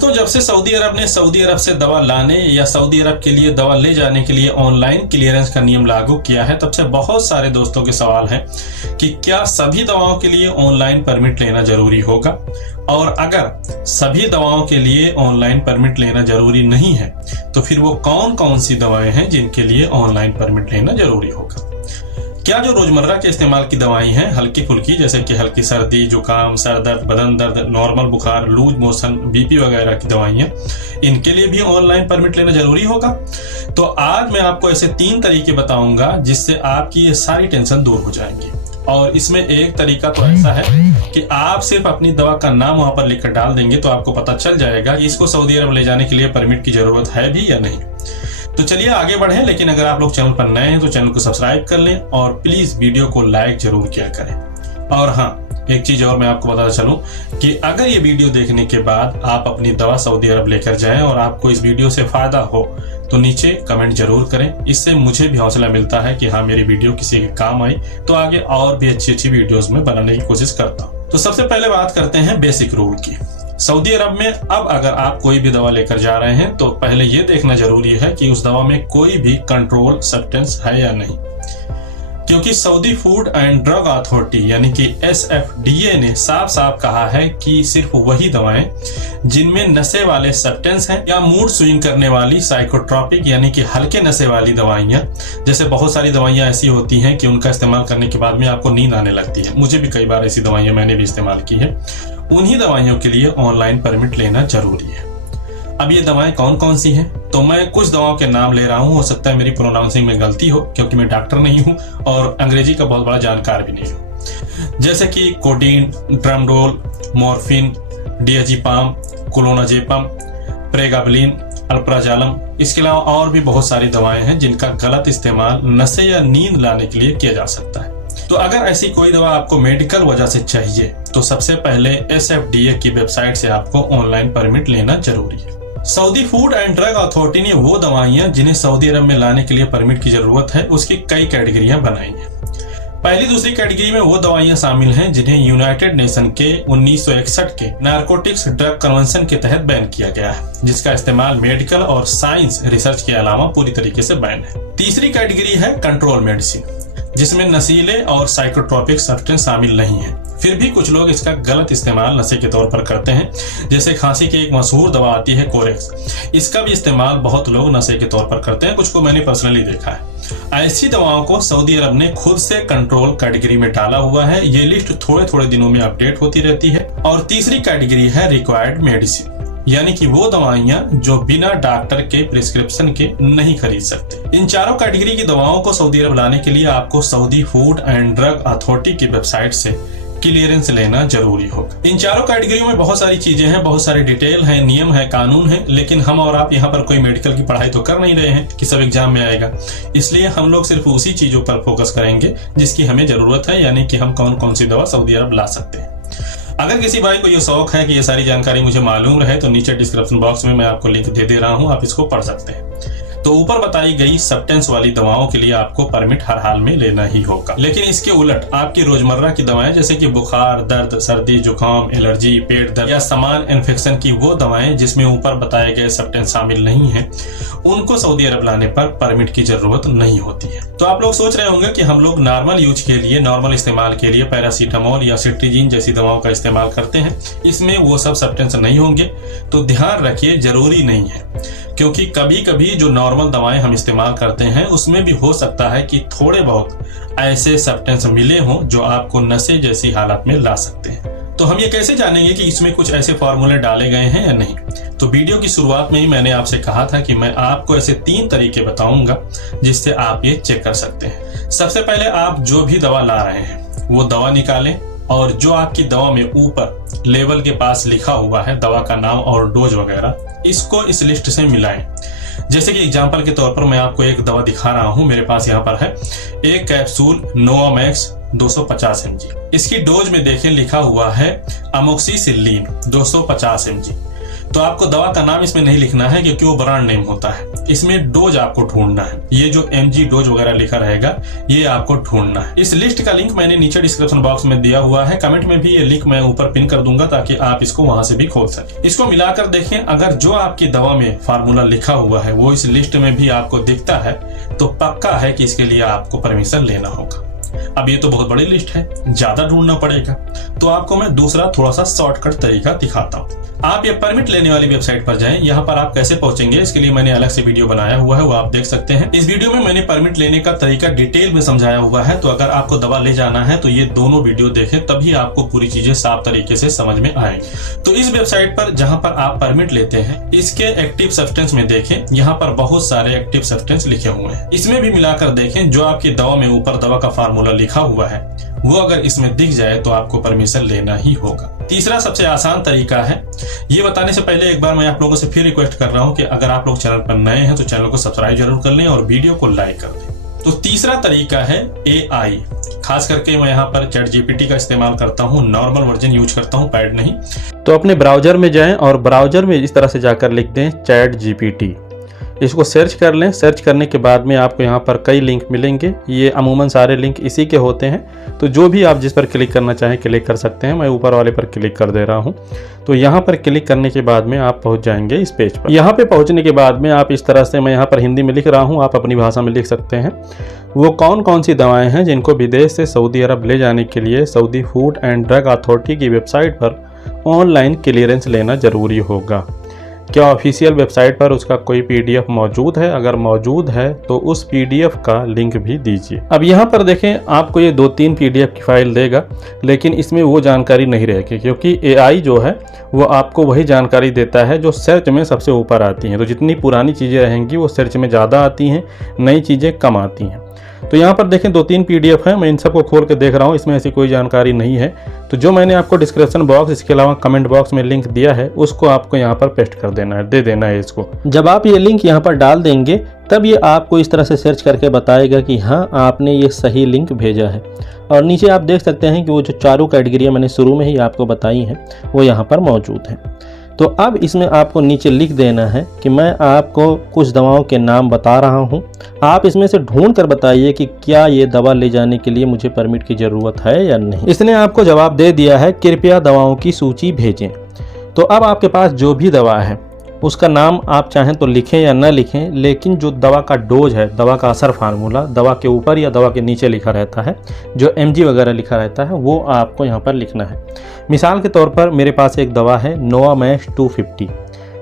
दोस्तों, जब से सऊदी अरब ने सऊदी अरब से दवा लाने या सऊदी अरब के लिए दवा ले जाने के लिए ऑनलाइन क्लियरेंस का नियम लागू किया है, तब से बहुत सारे दोस्तों के सवाल हैं कि क्या सभी दवाओं के लिए ऑनलाइन परमिट लेना जरूरी होगा, और अगर सभी दवाओं के लिए ऑनलाइन परमिट लेना जरूरी नहीं है तो फिर वो कौन कौन सी दवाएं हैं जिनके लिए ऑनलाइन परमिट लेना जरूरी होगा। क्या जो रोजमर्रा के इस्तेमाल की दवाएं हैं हल्की फुल्की, जैसे कि हल्की सर्दी, जुकाम, सर दर्द, बदन दर्द, नॉर्मल बुखार, लूज मोशन, बीपी वगैरह की दवाइयां, इनके लिए भी ऑनलाइन परमिट लेना जरूरी होगा। तो आज मैं आपको ऐसे 3 तरीके बताऊंगा जिससे आपकी ये सारी टेंशन दूर हो जाएंगी। और इसमें एक तरीका तो ऐसा है कि आप सिर्फ अपनी दवा का नाम वहां पर लिखकर डाल देंगे तो आपको पता चल जाएगा कि इसको सऊदी अरब ले जाने के लिए परमिट की जरूरत है भी या नहीं। तो चलिए आगे बढ़ें, लेकिन अगर आप लोग चैनल पर नए हैं तो चैनल को सब्सक्राइब कर लें और प्लीज वीडियो को लाइक जरूर किया करें। और हाँ, एक चीज और मैं आपको बताता चलूं कि अगर ये वीडियो देखने के बाद आप अपनी दवा सऊदी अरब लेकर जाएं और आपको इस वीडियो से फायदा हो तो नीचे कमेंट जरूर करें। इससे मुझे भी हौसला मिलता है कि हाँ, मेरी वीडियो किसी के काम आई तो आगे और भी अच्छी वीडियोस में बनाने की कोशिश करता हूँ। तो सबसे पहले बात करते हैं बेसिक रूल की। सऊदी अरब में अब अगर आप कोई भी दवा लेकर जा रहे हैं तो पहले ये देखना जरूरी है कि उस दवा में कोई भी कंट्रोल सब्सटेंस है या नहीं, क्योंकि Saudi food and drug authority यानी कि SFDA ने साफ साफ कहा है कि सिर्फ वही दवाएं जिनमें नशे वाले सब्सटेंस हैं या मूड स्विंग करने वाली साइकोट्रॉपिक यानी कि हल्के नशे वाली दवाइयां, जैसे बहुत सारी दवाइयां ऐसी होती हैं कि उनका इस्तेमाल करने के बाद में आपको नींद आने लगती है। मुझे भी कई बार ऐसी दवाइयां मैंने भी इस्तेमाल की है। उन्हीं दवाइयों के लिए ऑनलाइन परमिट लेना जरूरी है। अब ये दवाएं कौन कौन सी हैं, तो मैं कुछ दवाओं के नाम ले रहा हूं। हो सकता है मेरी प्रोनाउंसिंग में गलती हो क्योंकि मैं डॉक्टर नहीं हूं और अंग्रेजी का बहुत बड़ा जानकार भी नहीं हूं। जैसे कि कोडीन, ट्रामाडोल, मॉर्फिन, डियाजेपाम, क्लोनाजेपम, प्रेगाबलिन, अल्प्राजोलम, इसके अलावा और भी बहुत सारी दवाएं हैं जिनका गलत इस्तेमाल नशे या नींद लाने के लिए किया जा सकता है। तो अगर ऐसी कोई दवा आपको मेडिकल वजह से चाहिए तो सबसे पहले SFDA की वेबसाइट से आपको ऑनलाइन परमिट लेना जरूरी है। Saudi food and drug authority ने वो दवाइयां जिन्हें सऊदी अरब में लाने के लिए परमिट की जरूरत है उसकी कई कैटेगरियां बनाई हैं। पहली दूसरी कैटेगरी में वो दवाइयां शामिल हैं जिन्हें यूनाइटेड नेशन के 1961 के नारकोटिक्स ड्रग कन्वेंशन के तहत बैन किया गया है, जिसका इस्तेमाल मेडिकल और साइंस रिसर्च के अलावा पूरी तरीके से बैन है। तीसरी कैटेगरी है कंट्रोल मेडिसिन, जिसमें नशीले और साइकोट्रॉपिक सब्सटेंस शामिल नहीं है। फिर भी कुछ लोग इसका गलत इस्तेमाल नशे के तौर पर करते हैं, जैसे खांसी की एक मशहूर दवा आती है कोरेक्स। इसका भी इस्तेमाल बहुत लोग नशे के तौर पर करते हैं, कुछ को मैंने पर्सनली देखा है। ऐसी दवाओं को सऊदी अरब ने खुद से कंट्रोल कैटेगरी में डाला हुआ है। ये लिस्ट थोड़े दिनों में अपडेट होती रहती है। और तीसरी कैटेगरी है रिक्वायर्ड मेडिसिन, यानी कि वो दवाइयां जो बिना डॉक्टर के प्रिस्क्रिप्शन के नहीं खरीद सकते। इन चारों कैटेगरी की दवाओं को सऊदी अरब लाने के लिए आपको Saudi food and drug authority की वेबसाइट से क्लियरेंस लेना जरूरी होगा। इन चारों कैटेगरियों में बहुत सारी चीजें हैं, बहुत सारे डिटेल हैं, नियम है, कानून है, लेकिन हम और आप यहाँ पर कोई मेडिकल की पढ़ाई तो कर नहीं रहे हैं कि सब एग्जाम में आएगा। इसलिए हम लोग सिर्फ उसी चीजों पर फोकस करेंगे जिसकी हमें जरूरत है, यानी कि हम कौन कौन सी दवा सऊदी अरब ला सकते हैं। अगर किसी भाई को ये शौक है कि ये सारी जानकारी मुझे मालूम रहे तो नीचे डिस्क्रिप्शन बॉक्स में मैं आपको लिंक दे रहा हूँ, आप इसको पढ़ सकते हैं। तो ऊपर बताई गई सब्सटेंस वाली दवाओं के लिए आपको परमिट हर हाल में लेना ही होगा। लेकिन इसके उलट आपकी रोजमर्रा की दवाएं जैसे कि बुखार, दर्द, सर्दी, जुकाम, एलर्जी, पेट दर्द या समान इन्फेक्शन की वो दवाएं जिसमें ऊपर बताए गए सब्सटेंस शामिल नहीं है, उनको सऊदी अरब लाने पर परमिट की जरूरत नहीं होती है। तो आप लोग सोच रहे होंगे कि हम लोग नॉर्मल यूज के लिए, नॉर्मल इस्तेमाल के लिए पैरासीटामोल या सिट्रीजिन जैसी दवाओं का इस्तेमाल करते हैं, इसमें वो सब सब्सटेंस नहीं होंगे। तो ध्यान रखिए, जरूरी नहीं है, क्योंकि कभी कभी जो नॉर्मल दवाएं हम इस्तेमाल करते हैं उसमें भी हो सकता है कि थोड़े बहुत ऐसे सब्सटेंस मिले हों जो आपको नशे जैसी हालत में ला सकते हैं। तो हम ये कैसे जानेंगे कि इसमें कुछ ऐसे फॉर्मूले डाले गए हैं या नहीं? तो वीडियो की शुरुआत में ही मैंने आपसे कहा था कि मैं आपको ऐसे 3 तरीके बताऊंगा जिससे आप ये चेक कर सकते हैं। सबसे पहले आप जो भी दवा ला रहे हैं वो दवा निकालें और जो आपकी दवा में ऊपर लेबल के पास लिखा हुआ है दवा का नाम और डोज वगैरह, इसको इस लिस्ट से मिलाएं। जैसे कि एग्जांपल के तौर पर मैं आपको एक दवा दिखा रहा हूं, मेरे पास यहाँ पर है एक कैप्सूल नोवामैक्स 250 mg। इसकी डोज में देखें लिखा हुआ है अमोक्सिसिलिन 250 mg। तो आपको दवा का नाम इसमें नहीं लिखना है क्योंकि वो ब्रांड नेम होता है। इसमें डोज आपको ढूंढना है, ये जो mg डोज वगैरह लिखा रहेगा ये आपको ढूंढना है। इस लिस्ट का लिंक मैंने नीचे डिस्क्रिप्शन बॉक्स में दिया हुआ है, कमेंट में भी ये लिंक मैं ऊपर पिन कर दूंगा ताकि आप इसको वहां से भी खोल सकें। इसको मिलाकर देखें, अगर जो आपकी दवा में फार्मूला लिखा हुआ है वो इस लिस्ट में भी आपको दिखता है तो पक्का है कि इसके लिए आपको परमिशन लेना होगा। अब ये तो बहुत बड़ी लिस्ट है, ज्यादा ढूंढना पड़ेगा, तो आपको मैं दूसरा थोड़ा सा शॉर्टकट तरीका दिखाता हूँ। आप ये परमिट लेने वाली वेबसाइट पर जाएं, यहाँ पर आप कैसे पहुंचेंगे इसके लिए मैंने अलग से वीडियो बनाया हुआ है, वो आप देख सकते हैं। इस वीडियो में मैंने परमिट लेने का तरीका डिटेल में समझाया हुआ है, तो अगर आपको दवा ले जाना है तो ये दोनों वीडियो देखें, तभी आपको पूरी चीजें साफ तरीके से समझ में आएंगी। तो इस वेबसाइट पर जहाँ पर आप परमिट लेते हैं, इसके एक्टिव सब्सटेंस में देखें, यहाँ पर बहुत सारे एक्टिव सब्सटेंस लिखे हुए हैं। इसमें भी मिलाकर देखें, जो आपकी दवा में ऊपर दवा का फार्मूला लिखा हुआ है वो अगर इसमें दिख जाए तो आपको परमिशन लेना ही होगा। तीसरा सबसे आसान तरीका है, ये बताने से पहले एक बार मैं आप लोगों से फिर रिक्वेस्ट कर रहा हूं कि अगर आप लोग चैनल पर नए हैं तो चैनल को सब्सक्राइब जरूर कर लें और वीडियो को लाइक कर दें। तो तीसरा तरीका है AI। खास करके मैं यहाँ पर ChatGPT का इस्तेमाल करता हूँ, नॉर्मल वर्जन यूज करता हूँ, पैड नहीं। तो अपने ब्राउजर में जाएं और ब्राउजर में इस तरह से जाकर लिख दें ChatGPT। इसको सर्च कर लें। सर्च करने के बाद में आपको यहाँ पर कई लिंक मिलेंगे, ये अमूमन सारे लिंक इसी के होते हैं। तो जो भी आप जिस पर क्लिक करना चाहें क्लिक कर सकते हैं। मैं ऊपर वाले पर क्लिक कर दे रहा हूँ। तो यहाँ पर क्लिक करने के बाद में आप पहुँच जाएंगे इस पेज पर। यहाँ पे पहुँचने के बाद में आप इस तरह से, मैं यहाँ पर हिंदी में लिख रहा हूँ, आप अपनी भाषा में लिख सकते हैं, वो कौन कौन सी दवाएँ हैं जिनको विदेश से सऊदी अरब ले जाने के लिए Saudi food and drug authority की वेबसाइट पर ऑनलाइन क्लियरेंस लेना जरूरी होगा। क्या ऑफिशियल वेबसाइट पर उसका कोई PDF मौजूद है? अगर मौजूद है तो उस PDF का लिंक भी दीजिए। अब यहाँ पर देखें, आपको ये 2-3 PDF की फाइल देगा, लेकिन इसमें वो जानकारी नहीं रहेगी क्योंकि AI जो है वो आपको वही जानकारी देता है जो सर्च में सबसे ऊपर आती हैं। तो जितनी पुरानी चीज़ें रहेंगी वो सर्च में ज़्यादा आती हैं, नई चीज़ें कम आती हैं। तो यहाँ पर देखें 2-3 PDF हैं, मैं इन सबको खोल के देख रहा हूँ, इसमें ऐसी कोई जानकारी नहीं है। तो जो मैंने आपको डिस्क्रिप्शन बॉक्स, इसके अलावा कमेंट बॉक्स में लिंक दिया है, उसको आपको यहाँ पर पेस्ट कर देना है, दे देना है इसको। जब आप ये लिंक यहाँ पर डाल देंगे तब ये आपको इस तरह से सर्च करके बताएगा कि हाँ आपने ये सही लिंक भेजा है। और नीचे आप देख सकते हैं कि वो जो चारों कैटेगरियाँ मैंने शुरू में ही आपको बताई हैं वो यहाँ पर मौजूद हैं। तो अब इसमें आपको नीचे लिख देना है कि मैं आपको कुछ दवाओं के नाम बता रहा हूं, आप इसमें से ढूंढ कर बताइए कि क्या ये दवा ले जाने के लिए मुझे परमिट की ज़रूरत है या नहीं। इसने आपको जवाब दे दिया है, कृपया दवाओं की सूची भेजें। तो अब आपके पास जो भी दवा है उसका नाम आप चाहें तो लिखें या न लिखें, लेकिन जो दवा का डोज है, दवा का असर फार्मूला दवा के ऊपर या दवा के नीचे लिखा रहता है, जो mg वगैरह लिखा रहता है, वो आपको यहाँ पर लिखना है। मिसाल के तौर पर मेरे पास एक दवा है नोवामैक्स 250।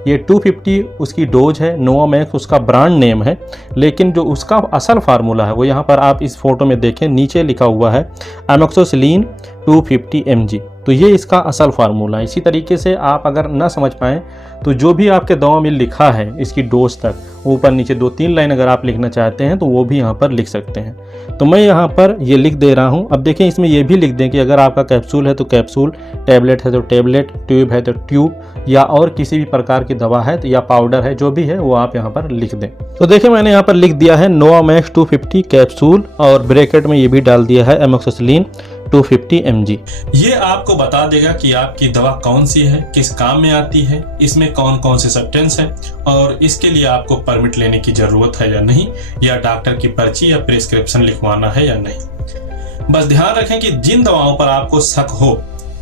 ये 250 उसकी डोज है, नोवामैक्स उसका ब्रांड नेम है, लेकिन जो उसका असल फार्मूला है वो यहाँ पर आप इस फोटो में देखें, नीचे लिखा हुआ है एमोक्सिसिलिन 250 mg। तो ये इसका असल फार्मूला है। इसी तरीके से आप अगर ना समझ पाएँ तो जो भी आपके दवा में लिखा है इसकी डोज तक, ऊपर नीचे 2-3 लाइन अगर आप लिखना चाहते हैं तो वो भी यहाँ पर लिख सकते हैं। तो मैं यहाँ पर ये लिख दे रहा हूँ। अब देखें, इसमें ये भी लिख दें कि अगर आपका कैप्सूल है तो कैप्सूल, टैबलेट है तो टैबलेट, ट्यूब है तो ट्यूब, या और किसी भी प्रकार की दवा है तो या पाउडर है, जो भी है वो आप यहाँ पर लिख दें। तो देखिए मैंने यहाँ पर लिख दिया है नोवामैक्स 250 कैप्सूल और ब्रैकेट में ये भी डाल दिया है एमोक्सिसिलिन 250 mg। ये आपको बता देगा कि आपकी दवा कौन सी है, किस काम में आती है, इसमें कौन कौन से सब्सटेंस हैं और इसके लिए आपको परमिट लेने की जरूरत है या नहीं, या डॉक्टर की पर्ची या प्रिस्क्रिप्शन लिखवाना है या नहीं। बस ध्यान रखें कि जिन दवाओं पर आपको शक हो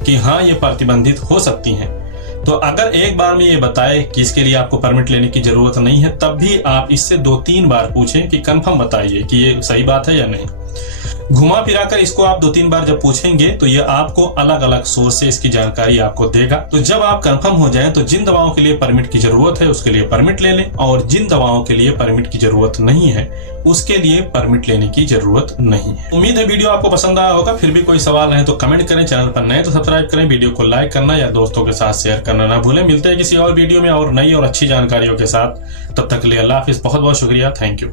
कि हाँ ये प्रतिबंधित हो सकती हैं, तो अगर एक बार में ये बताए कि इसके लिए आपको परमिट लेने की जरूरत नहीं है, तब भी आप इससे 2-3 बार पूछें कि कंफर्म बताइए कि ये सही बात है या नहीं। घुमा फिरा कर इसको आप 2-3 बार जब पूछेंगे तो ये आपको अलग अलग सोर्स से इसकी जानकारी आपको देगा। तो जब आप कंफर्म हो जाएं तो जिन दवाओं के लिए परमिट की जरूरत है उसके लिए परमिट ले लें, और जिन दवाओं के लिए परमिट की जरूरत नहीं है उसके लिए परमिट लेने की जरूरत नहीं है। उम्मीद है वीडियो आपको पसंद आया होगा। फिर भी कोई सवाल है तो कमेंट करें, चैनल पर नए तो सब्सक्राइब करें, वीडियो को लाइक करना या दोस्तों के साथ शेयर करना ना भूलें। मिलते हैं किसी और वीडियो में और नई और अच्छी जानकारियों के साथ। तब तक के लिए अल्लाह हाफिज, बहुत बहुत शुक्रिया, थैंक यू।